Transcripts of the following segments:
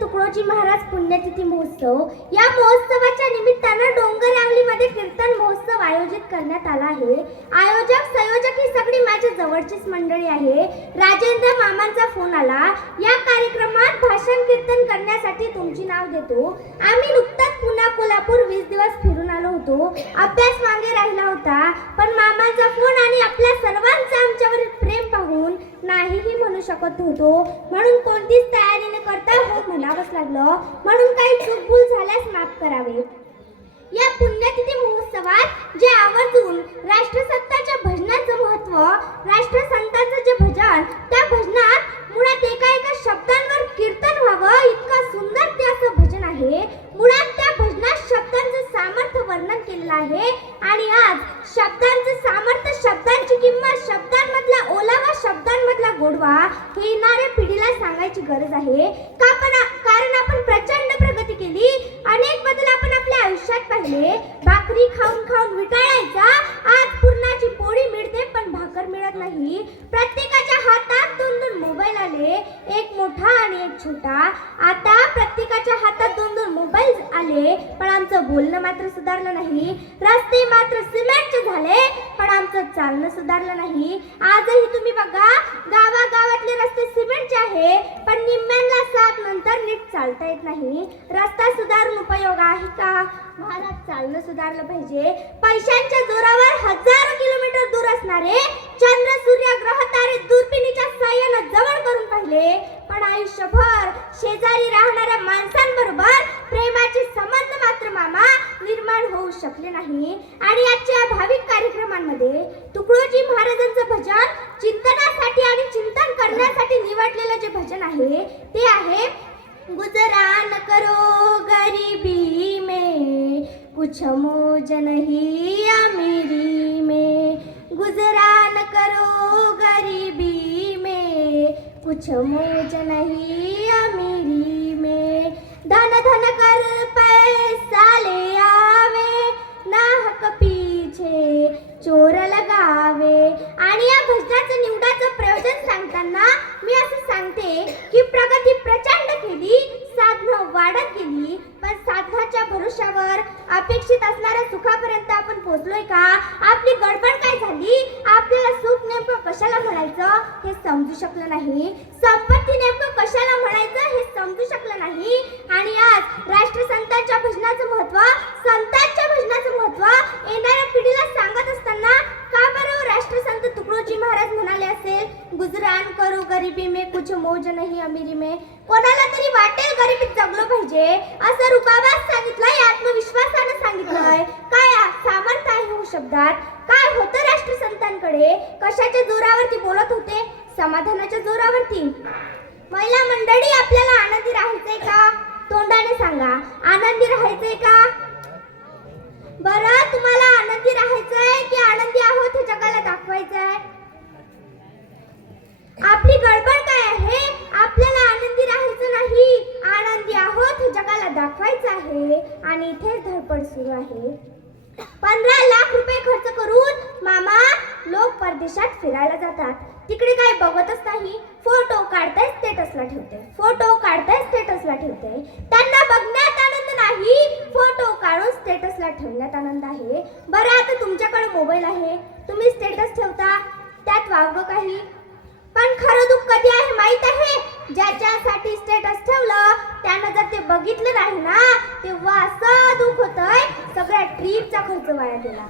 तुकडोजी महाराज पुण्यतिथी महोत्सव या महोत्सवाच्या निमित्तानं डोंगरआवलीमध्ये कीर्तन महोत्सव आयोजित करण्यात आला आहे। आयोजक संयोजक ही सगळी माझ्या जवळचीच मंडळी आहे। राजेंद्र मामांचा फोन आला, या कार्यक्रमात भाषण कीर्तन करण्यासाठी तुमची नाव देतो। आम्ही नुकताच पुणे कोल्हापूर 20 दिवस फिरून आलो होतो। अभ्यास मागे राहिला होता, पण मामांचा फोन आणि आपल्या सर्वांचं आमच्यावरील प्रेम पाहून नाहीही म्हणू शकत होतो, म्हणून कोणतीच तयारी न करता हो म्हणावंच लागलं। म्हणून काही चूकभूल झाल्यास माफ करावे। या पुण्यतिथी महोत्सवात जे आवर्जून राष्ट्रसंतांच्या भजनाचं महत्त्व, राष्ट्रसंतांचं जे भजन, त्या भजनात मुळात एका शब्दांवर कीर्तन व्हावं इतका सुंदर ते असं भजन आहे। मुळात त्या भजनात शब्दांचं सामर्थ्य वर्णन केलेलं आहे आणि आज शब्दांचं सामर्थ्य, शब्दांची किंमत, शब्दांमधला ओलावा, शब्दांमधला गोडवा हे येणाऱ्या पिढीला सांगायची गरज आहे। कारण आपण प्रचंड प्रगती केली, अनेक बदल आपण आपल्या आयुष्यात पाहिले। भाकरी खाऊन खाऊन विटाळायचा, आज पुरणाची पोळी मिळते पण भाकर मिळत नाही। प्रत्येकाच्या हातात 2-2 मोबाईल आले, एक मोठा आणि एक छोटा। आता प्रत्येकाच्या हातात 2-2 मोबाईल आले, पण आमचं बोलणं मात्र सुधारलं नाही। रस्ते मात्र सिमेंटचे झाले, पण आमचं चालणं सुधारलं नाही। आजही तुम्ही बघा, गावागावातले रस्ते सिमेंटचे आहे, पण निम्म्यांना 7 नंतर नीट चालता येत नाही। रस्ता सुधारून उपयोग आहे का? महाराज, चालणं सुधारलं पाहिजे। पैशांच्या जोरावर हजारो किलोमीटर दूर असणारे चंद्र, सूर्य, ग्रह, तारे दूरबीनीच्या साहाय्याने जवळ करून पाहिले, पण आयुष्यभर शेजारी राहणाऱ्या माणसांबरोबर प्रेमाचे संबंध मात्र मामा निर्माण होऊ शकले नाही। आणि आजच्या भाविक कार्यक्रमांमध्ये तुकडोजी महाराजांचं भजन चिंतनासाठी आणि चिंतन करण्यासाठी निवडलेलं जे भजन आहे ते आहे, गुजरान करो गरीबी में, कुछ मौज नहीं अमीरी में। गुजरान करो गरीबी में, कुछ मौज नहीं अमीरी में। धन धन कर पैसा ले आवे, नाहक पीछे चोर लगावे। आणि या भजनाचं निवडाचं प्रयोजन सांगताना मी असं सांगते की प्रगती प्रचंड केली, साधनं वाढत गेली, पण साधनाच्या भरोशावर अपेक्षित असणाऱ्या सुखापर्यंत आपण पोहोचलोय का? आपली गडबड काय झाली? आपल्याला सुख नेमकं कशाला म्हणायचं हे समजू शकलं नाही। संपत्ती नेमकं कशाला म्हणायचं हे समजू शकलं नाही। आणि आज राष्ट्रसंतांच्या भजनाचं महत्त्व, संतांच्या भजनाचं महत्त्व येणाऱ्या पिढीला सांगत असताना का बरं राष्ट्रसंत तुकडोजी महाराज म्हणाले असेल, गुजरान करो गरीबी में, कुछ मौज नहीं अमीरी में। कोणाला तरी वाटेल गरिबीत जगलो पाहिजे असं रुबाबात सांगितलंय, आत्मविश्वासानं सांगितलंय। काय सामर्थ्य आहे हो शब्दात? काय होतं राष्ट्रसंतांकडे? कशाच्या जोरावरती बोलत होते? समाधानाच्या जोरावरती। महिला मंडळी, आपल्याला आनंदी राहायचंय का? तोंडाने सांगा, आनंदी राहायचंय का? बरं, तुम्हाला आनंदी राहायचंय की आनंदी आहोत हे जगाला दाखवायचंय? आपली गडबड काय आहे? आपल्याला आनंदी राहायचं नाही, आनंदी आहोत हे जगाला दाखवायचं आहे। आणि इथेच धडपड सुरू आहे। 15 लाख रुपये खर्च करून मामा लोक परदेशात फिरायला जातात, तिकडे काय बघतच नाही, फोटो काढताय स्टेटसला ठेवते, फोटो काढताय स्टेटसला ठेवते। त्यांना बघण्यात आनंद नाही, फोटो काढून स्टेटसला ठेवण्यात आनंद आहे। बरं, आता तुमच्याकडे मोबाईल आहे, तुम्ही स्टेटस ठेवता, त्यात वावगं काही, पण खरं दुःख कधी आहे माहित आहे? ज्याच्यासाठी स्टेटस ठेवलं त्यानं जर ते बघितलं नाही ना, तेव्हा असं दुःख होतंय, सगळ्या ट्रिपचा खर्च वाया गेला।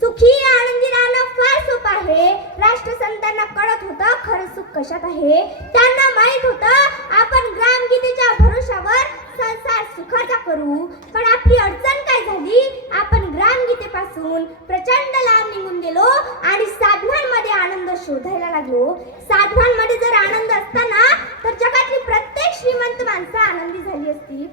सुखी आनंदी राहणं फार सोपं आहे। राष्ट्रसंतांना कळत होतं खरं सुख कशात आहे। त्यांना माहित होतं आपण ग्रामगीतेच्या भरोशावर संसार सुखाचा करू, पण आपली अडचण काय झाली? आपण ग्रामगीतेपासून प्रचंड लांब निघून गेलो आणि साधनांमध्ये आनंद शोधायला लागलो। साधनांमध्ये जर आनंद असता ना, तर जगातली प्रत्येक श्रीमंत माणसं आनंदी झाली असती।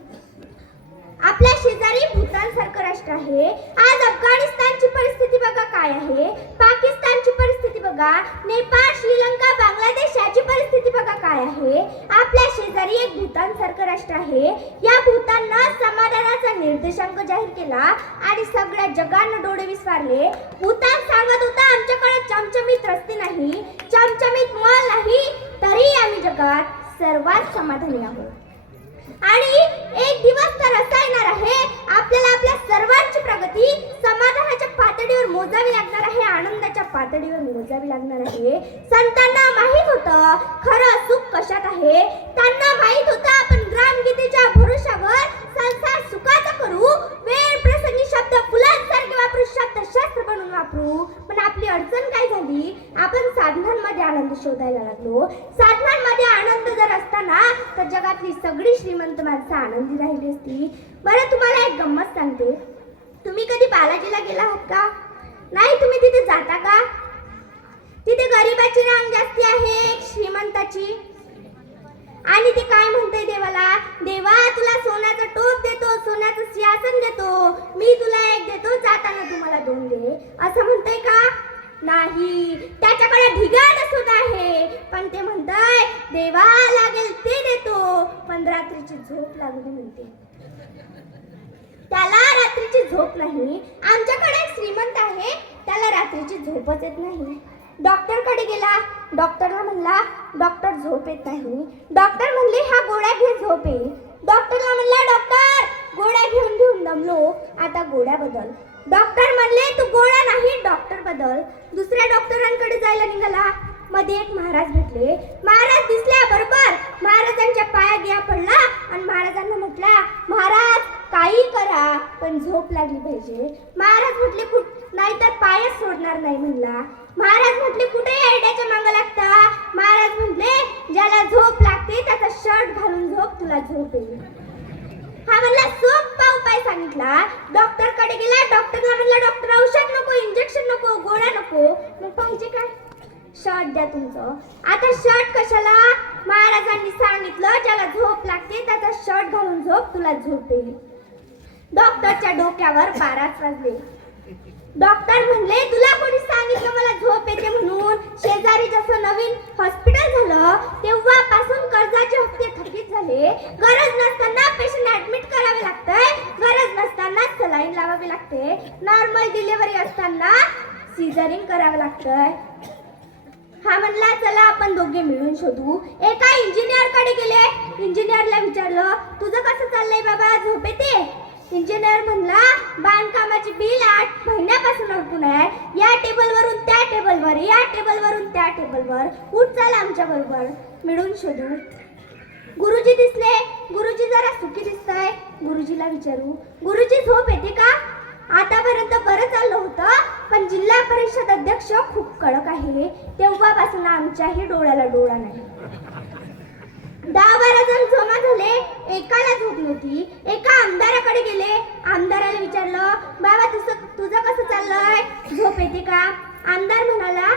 आपल्या शेजारी भूतान सारखं राष्ट्र आहे। आज अफगाणिस्तानची परिस्थिती बघा काय आहे, पाकिस्तानची परिस्थिती बघा, नेपाळ, श्रीलंका, बांगलादेश याची परिस्थिती बघा काय आहे। आपल्या शेजारी एक भूतान सारखं राष्ट्र आहे। या भूताननं समाधानाचा निर्देशांक जाहीर केला आणि सगळ्या जगानं डोळे विस्तारले. भूतान सांगत होता आमच्याकडे चमचमीत रस्ते नाही, चमचमीत मॉल नाही, तरी आम्ही जगात सर्वात समाधानी आहोत. आणि एक दिवस तर असा येणार आहे आपल्याला आपल्या सर्वांची प्रगती समाधानाच्या पातळीवर मोजावी लागणार आहे, आनंदाच्या पातळीवर मोजावी लागणार आहे. संतांना माहित होतं खरं सुख कशात आहे. त्यांना माहित होतं आपण ग्रामगीतेच्या भरोशावर संसार सुखाचा करू, वेळ प्रसंगी शब्द फुलांसारखे वापरू, शब्दशास्त्र बनवून वापरू. पण आपली अडचण काय झाली, आपण साधनांमध्ये आनंद शोधायला लागलो. साधनांमध्ये आनंद जर असताना तर जगातली सगळी श्रीमंत माणसं आनंदी राहिली असती. बरं तुम्हाला एक गंमत सांगते. तुम्ही कधी बालाजीला गेला आहात का? नाही. तुम्ही तिथे जाता का? तिथे गरीबाची रांग जास्ती आहे श्रीमंताची. आणि ते काय म्हणतंय देवाला, देवा तुला सोन्याचं टोप देतो, सोन्याचं सिंहासन देतो, मी तुला एक देतो, जाताना तुम्हाला 2 दे, असं म्हणतंय का? नाही. त्याच्याकडे ढिगाण सुद्ध आहे, पण ते म्हणतंय देवा लागेल ते देतो, पण रात्रीची झोप लागली म्हणते. त्याला रात्रीची झोप नाही. आमच्याकडे एक श्रीमंत आहे, त्याला रात्रीची झोपच येत नाही. डॉक्टरकडे गेला, डॉक्टरला म्हणला डॉक्टर झोप येत नाही. डॉक्टर म्हणले ह्या गोळ्या घे झोप येईल. डॉक्टरला म्हणला डॉक्टर गोळ्या घेऊन घेऊन दमलो, आता गोळ्या बदल. डॉक्टर म्हणले तू गोळ्या नाही डॉक्टर बदल. दुसऱ्या डॉक्टरांकडे जायला निघाला. मध्ये एक महाराज भेटले. महाराज दिसल्याबरोबर महाराजांच्या पाया गिया पडला आणि महाराजांना म्हटला महाराज काही करा पण झोप लागली पाहिजे. महाराज म्हटले नाहीतर पायच सोडणार नाही म्हणला. महाराज म्हटले कुठे आयडियाच्या मागं लागता. महाराज म्हटले ज्याला झोप लागते त्याचा शर्ट घालून झोप, तुला झोप येईल. हा म्हणला सोपा उपाय सांगितला. डॉक्टरकडे गेला. डॉक्टरला म्हणला डॉक्टर औषध नको, इंजेक्शन नको, गोळ्या नको, मग पाहिजे काय? शर्ट द्या तुमचं. आता शर्ट कशाला? महाराजांनी सांगितलं ज्याला झोप लागते त्याचा शर्ट घालून झोप, तुला झोप येईल. डॉक्टरच्या डोक्यावर 12 वाजले. डॉक्टर म्हणले तुला कोणी सांगितलं मला झोप येते म्हणून? शेजारी जसं नवीन हॉस्पिटल झालं तेव्हापासून कर्जाचे हप्ते थकीत झाले. गरज नसताना पेशंट ऍडमिट करावे लागतंय, गरज नसताना सलाईन लावावी लागते, नॉर्मल डिलिव्हरी असताना सिझरिंग करावं लागतंय. हा म्हणला चला आपण दोघे मिळून शोधू. एका इंजिनियरकडे गेले. इंजिनियरला विचारलं तुझं कसं चाललंय बाबा, झोप येते? इंजिनियर म्हणला बांधकामाची बिल 8 महिन्यापासून अडकून आहे, या टेबलवरून त्या टेबलवर, या टेबलवरून त्या टेबलवर, उठ चाल आमच्या बरोबर, मिळून शोधू. गुरुजी दिसले. गुरुजी जरा सुखी दिसताय. गुरुजीला विचारू गुरुजी झोप येते का? आतापर्यंत बरं चाललं होतं पण जिल्हा परिषद अध्यक्ष खूप कडक आहे, तेव्हापासून आमच्याही डोळ्याला डोळा नाही. 10-12 जण जमा झाले. एकाला झोप नव्हती. एका आमदाराकडे गेले. आमदाराला विचारलं बाबा तुझं कसं चाललंय, झोप येते का? आमदार म्हणाला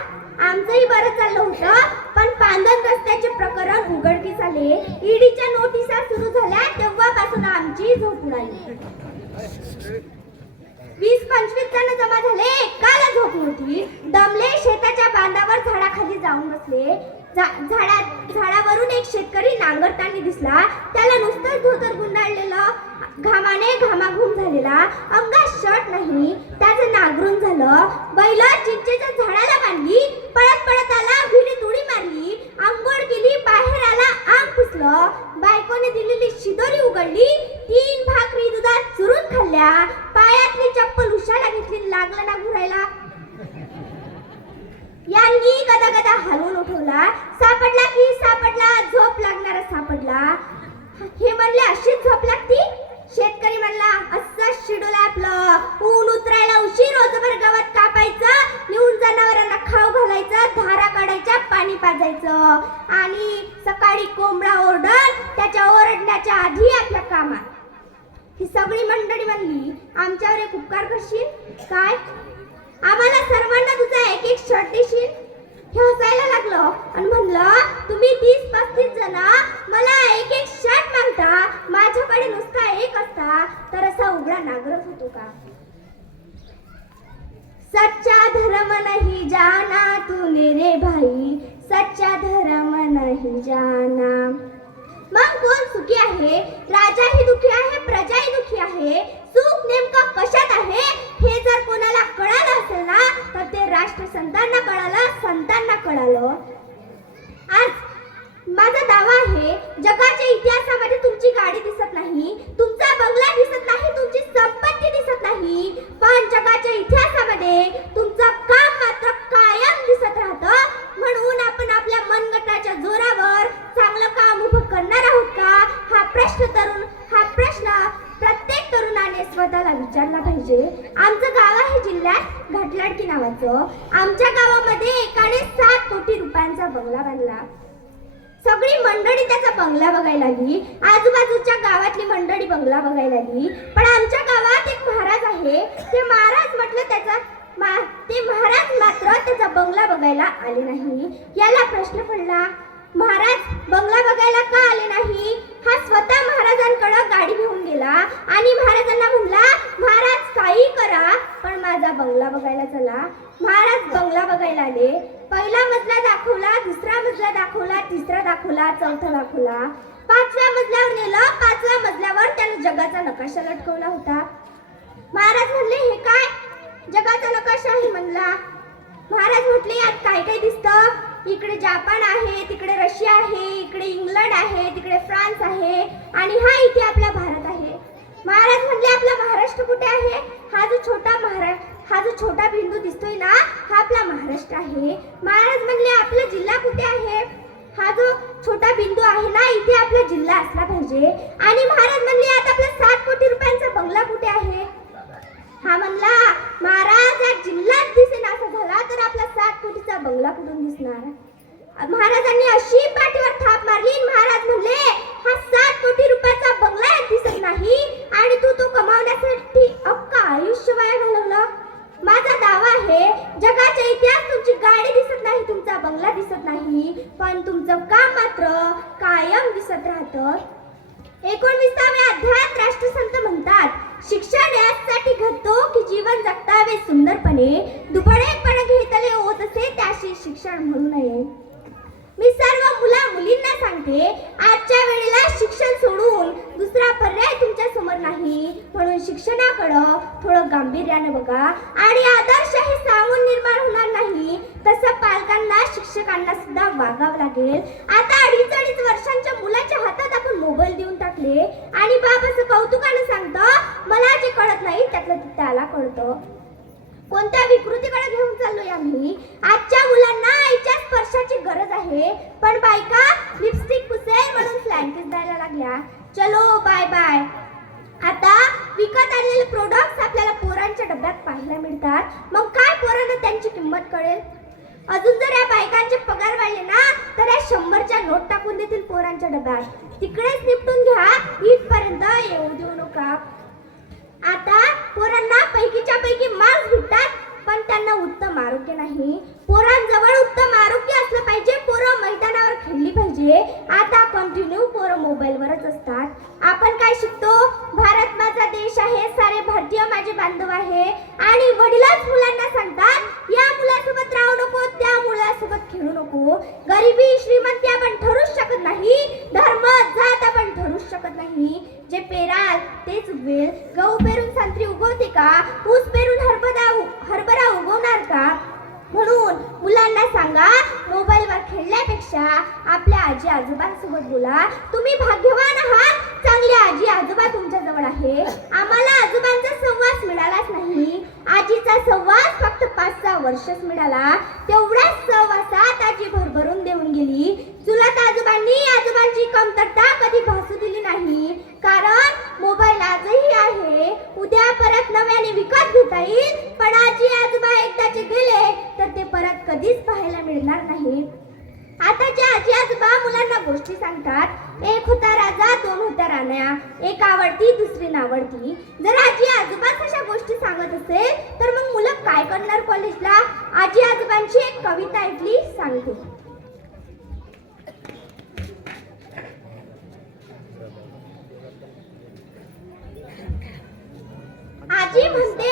आमचंही बरं चाललं होतं पण पांदन रस्त्याचे प्रकरण उघडकीस आले, ईडीच्या नोटिसा सुरू झाल्या, तेव्हापासून आमची झोप उडाली. 20-25 जण जमा झाले. एकाला झोप नव्हती. दमले. शेताच्या बांधावर झाडाखाली जाऊन बसले. झाडावरून एक शेतकरी नांगरताना दिसला. त्याला नुसतं धोतर गुंडाळलेलं, घामाने घामाघूम झालेला, अंगात शर्ट नाही, त्याचं नांगरून झालं. बैल चिंचेच्या झाडाला बांधली. पळत पळत आला, विहिरीत उडी मारली, आंघोळ केली, बाहेर आला, अंग पुसलं. बायकोने दिलेली शिदोरी उघडली, 3 भाकरी दुधात चुरून खाल्ल्या, पायातली चप्पल उशाला घेतली, लागलं ना घुरायला. यांनी गदागदा हलवून उठवला. सापडला की सापडला, झोप लागणारा सापडला. हे म्हणले अशीच झोप लागती? शेतकरी म्हणला असंच शेड्यूल आपलं, ऊन उतरायला उशीर, रोजभर गवत कापायचं, निऊन जनावरांना खाऊ घालायचं, धारा काढायच्या, पाणी पाजायचं आणि सकाळी कोंबडा ओरडल त्याच्या ओरडण्याच्या आधी आपल्या कामात. ही सगळी मंडळी म्हणली आमच्यावर एक उपकार करशील काय? आम्हाला सर्वांना तुझा एक एक शर्ट देशील? हे हसायला लागलं आणि म्हणलं तुम्ही 30-35 जण मला एक एक शर्ट मागता, माझ्याकडे नुसता एक असता तर असा उघडा नागरत होतो का? सच्चा धर्म नहीं जाना तूने रे भाई, सच्चा धर्म नहीं जाना. मग कोण सुखी आहे? राजाही दुखी आहे, प्रजाही दुखी आहे. सुख नेमकं कशात आहे हे जर कोणाला कळत पाहिल्यात घाटलाडकी नावाचं. आमच्या गावामध्ये एकाने 7 कोटी रुपयांचा बंगला बांधला. सगळी मंडळी त्याचा बंगला बघायला आली. आजूबाजूच्या गावातली मंडळी बंगला बघायला आली. पण आमच्या गावात एक महाराज आहे. ते महाराज मात्र त्याचा बंगला बघायला आले नाही. याला प्रश्न पडला, महाराज बंगला बघायला का आले नाही? हा स्वतः महाराजांकडे गाडी घेऊन गेला आणि महाराजांना म्हणला, महाराज काही करा पण माझा बंगला बघायला चला. महाराज बंगला बघायला आले. पहिला मजला दाखवला, दुसरा मजला दाखवला, तिसरा दाखवला, चौथा दाखवला. 5व्या मजल्यावर नेलं. 5व्या मजल्यावर त्याने जगाचा नकाशा लटकवला होता. महाराज म्हणले, हे काय? जगाचा नकाशा आहे म्हणला. महाराज म्हटले, यात काय काय दिसतं? इकडे जपान आहे, तिकडे रशिया आहे, इकडे इंग्लंड आहे, तिकडे फ्रान्स आहे आणि हा इथे आपला भारत आहे. महाराज म्हणले, आपला महाराष्ट्र कुठे आहे? हा जो छोटा बिंदू दिसतोय ना, हा आपला महाराष्ट्र आहे. महाराज म्हणले, आपला जिल्हा कुठे आहे? हा जो छोटा बिंदू आहे ना, इथे आपला जिल्हा असला पाहिजे. आणि महाराज म्हणले, आता आपला 7 कोटी रुपयांचा बंगला कुठे आहे? हा म्हणला, महाराज या जिल्ह्यात दिसेना असा झाला तर आपला 7 कोटीचा बंगला कुठून दिसणार? महाराजांनी अशी पाठीवर थाप मारली. महाराज म्हणले, हा 7 कोटी रुपयाचा बंगला दिसत नाही आणि तू तो कमावण्यासाठी अख्खं आयुष्य वाया घालवलं. माझा दावा आहे, जगाच्या इतिहास तुमची गाडी दिसत नाही, तुमचा बंगला दिसत नाही, पण तुमचं काम मात्र कायम दिसत राहतं. 19व्या अध्यायात राष्ट्रसंत म्हणतात, शिक्षण यासाठी घडतो की जीवन जगतावे सुंदरपणे, दुबळेपण घेतले ओतसे त्याशी शिक्षण म्हणू नये. मी सर्व मुलींना सांगते, आजच्या वेळेला शिक्षण सोडून दुसरा पर्याय तुमच्या समोर नाही. म्हणून शिक्षणाकडं थोडं गांभीर्याने बघा आणि आदर्श हे सांगून निर्माण होणार नाही. तसं पालकांना शिक्षकांना सुद्धा वागावं लागेल. आता 2.5 वर्षांच्या मुलाच्या हातात आपण मोबाईल देऊन टाकले आणि बाप असं कौतुकाने सांगतं, मला जे कळत नाही त्यातलं त्याला कळतं. कोणत्या विकृतीकडे घेऊन चाललोय आम्ही? आजच्या मुलांना आईच्या स्पर्शाची गरज आहे, पण बायका लिपस्टिक पुसेल म्हणून फ्लँकीज द्यायला लागल्या. चलो बाय बाय. आता विकत आणलेले प्रोडक्ट्स आपल्याला पोरांच्या डब्यात पाहायला मिळतात. मग काय पोरांना त्यांची किंमत कळेल? अजून जर या बायकांचे पगार वाढले ना तर या 100च्या नोट टाकून देतील पोरांच्या डब्यात. तिकडेच निपटून घ्या, इथपर्यंत येऊ देऊ नका. आता पोरांना पैकीच्या पैकी मार्क्स भेटतात, पण त्यांना उत्तम आरोग्य नाही. पोरांजवळ उत्तम आरोग्य असलं पाहिजे. पोरं मैदानावर खेळली पाहिजे. आता कंटिन्यू पोरं मोबाईलवरच असतात. आपण काय शिकतो? भारत माझा देश आहे, सारे भारतीय माझे बांधव आहे आणि वडिलांच मुलांना सांगतात, या मुलासोबत राहू नको, त्या मुलासोबत खेळू नको. गरिबी श्रीमंती आपण ठरूच शकत नाही. धर्म जात आपण ठरूच शकत नाही. जे पेराल तेच उगवेल. गहू पेरून संत्री उगवते का? ऊस पेरून हरभरा उगवणार का? म्हणून मुलांना सांगा, मोबाईलवर खेळण्यापेक्षा आपल्या आजी आजोबांसोबत बोला. तुम्ही भाग्यवान आहात, चांगले आजी आजोबा तुमच्या जवळ आहे. आम्हाला आजोबांचा सहवास मिळालाच नाही. आजीचा सहवास फक्त 5-6 वर्षच मिळाला. तेवढ्याच सहवासात आजी भरभरून देऊन गेली. चुलत आजोबांची कमतरता कधी भासू दिली नाही. कारण मोबाईल आजही आहे, उद्या परत नव्याने विकत घेता येईल, पण आजी आजोबा एकदाचे गेले तर ते परत कधीच पाहायला मिळणार नाही. आताचे आजी आजोबा मुलांना गोष्टी सांगतात. एक होता राजा, 2 होत्या राण्या, एक आवडती दुसरी नावडती. जर आजी आजोबाच अशा गोष्टी सांगत असेल तर मग मुलं काय करणार कॉलेजला? आजी आजोबांची एक कविता ऐकली सांगते. आजी म्हणते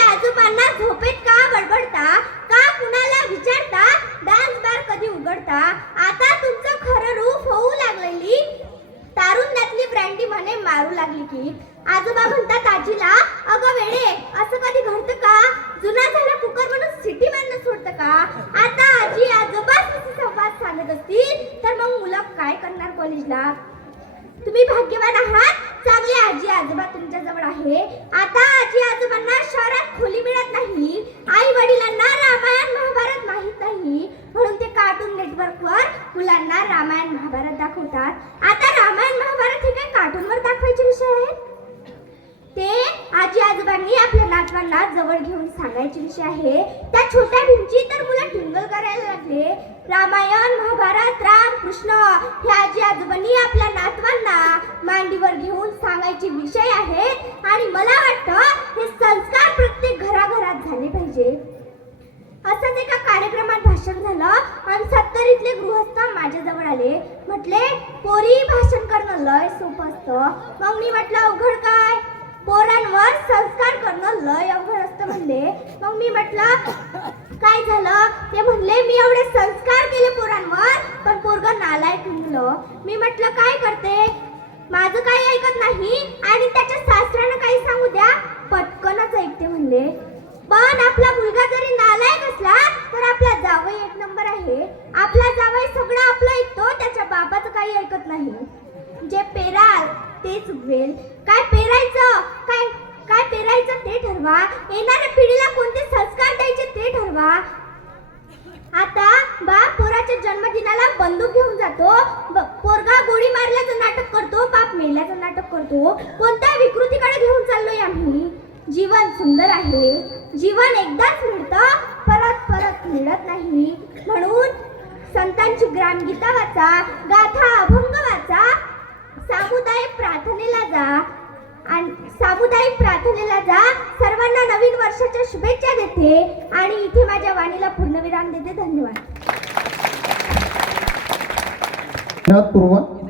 आजोबांना झोपेत का बडबडता, का कुणाला विचारता, डान्स बार कधी उघडता. आता तुमचं खरं रूप होऊ लागलेली तारुण्यातली ब्रँडी म्हणे मारू लागली की. आजोबा म्हणतात आजीला, अगं वेडे, असं कधी घडतं का? जुना झाला कुकर म्हणून सिटी मॅन सोडतं का? आता आजी आजोबा संवाद सांगत असतील तर मग मुलं काय करणार कॉलेजला? तुम्ही भाग्यवान आहात, चांगले आजी आजोबा तुमच्या जवळ आहे. आता आजी आजोबांना शहरात खोली मिळत नाही. आई वडिलांना रामायण महाभारत माहित नाही, म्हणून ते कार्टून नेटवर्कवर मुलांना रामायण महाभारत दाखवतात. आता रामायण महाभारत हे काय कार्टूनवर दाखवायचे विषय आहेत? ते आजी आजोबांनी मुलांना जवळ घेऊन सांगायचे विषय आहे. त्या छोट्या भीमची तर मुलं टिंगल करायला लागले. रामायण, महाभारत, राम, कृष्ण हे आजी आजोबांनी आपल्या नातवांना मांडीवर घेऊन सांगायचे विषय आहेत आणि मला वाटतं हे संस्कार प्रत्येक घराघरात झाले पाहिजे. असंच एका कार्यक्रमात भाषण झालं आणि 70 गृहस्थ माझ्याजवळ आले. म्हटले, पोरी, भाषण करणं लय सोपं असतं. मग मी म्हटलं, अवघड काय? पोरांवर संस्कार करणं लय अवघड असतं म्हणले. मग मी म्हटलं, काय झालं? ते म्हणले, मी एवढे संस्कार केले पोरांवर पण पोरगं नालायक निघालं. मी म्हटलं, काय करते? माझं काही ऐकत नाही आणि त्याच्या सासऱ्यानं काही सांगू द्या, पटकनच ऐकते म्हणले. पण आपला मुलगा जरी नालायक असला तर आपला जावई एक नंबर आहे. आपला जावई सगळं आपलं ऐकतो, त्याच्या बाबाचं काही ऐकत नाही. जे पेराल तेच उगवेल. काय पेरायचं, काय पेरायचं ते ठरवा. येणाऱ्या पिढीला कोणते संस्कार द्यायचे ते ठरवा. आता बाप पोराच्या जन्मदिनाला बंदूक घेऊन जातो, पोरगा गोळी मारल्याचं नाटक करतो, बाप मेल्याचं नाटक करतो. कोणत्या विकृतीकडे घेऊन चाललोय आम्ही? जीवन सुंदर आहे, जीवन एकदाच मिळतं, परत परत मिळत नाही. म्हणून संतांची ग्रामगीता वाचा, गाथा अभंग वाचा, सामुदायिक प्रार्थनेला जा. सर्वांना नवीन वर्षाच्या शुभेच्छा देते आणि इथे माझ्या वाणीला पूर्णविराम देते. धन्यवाद. पूर्व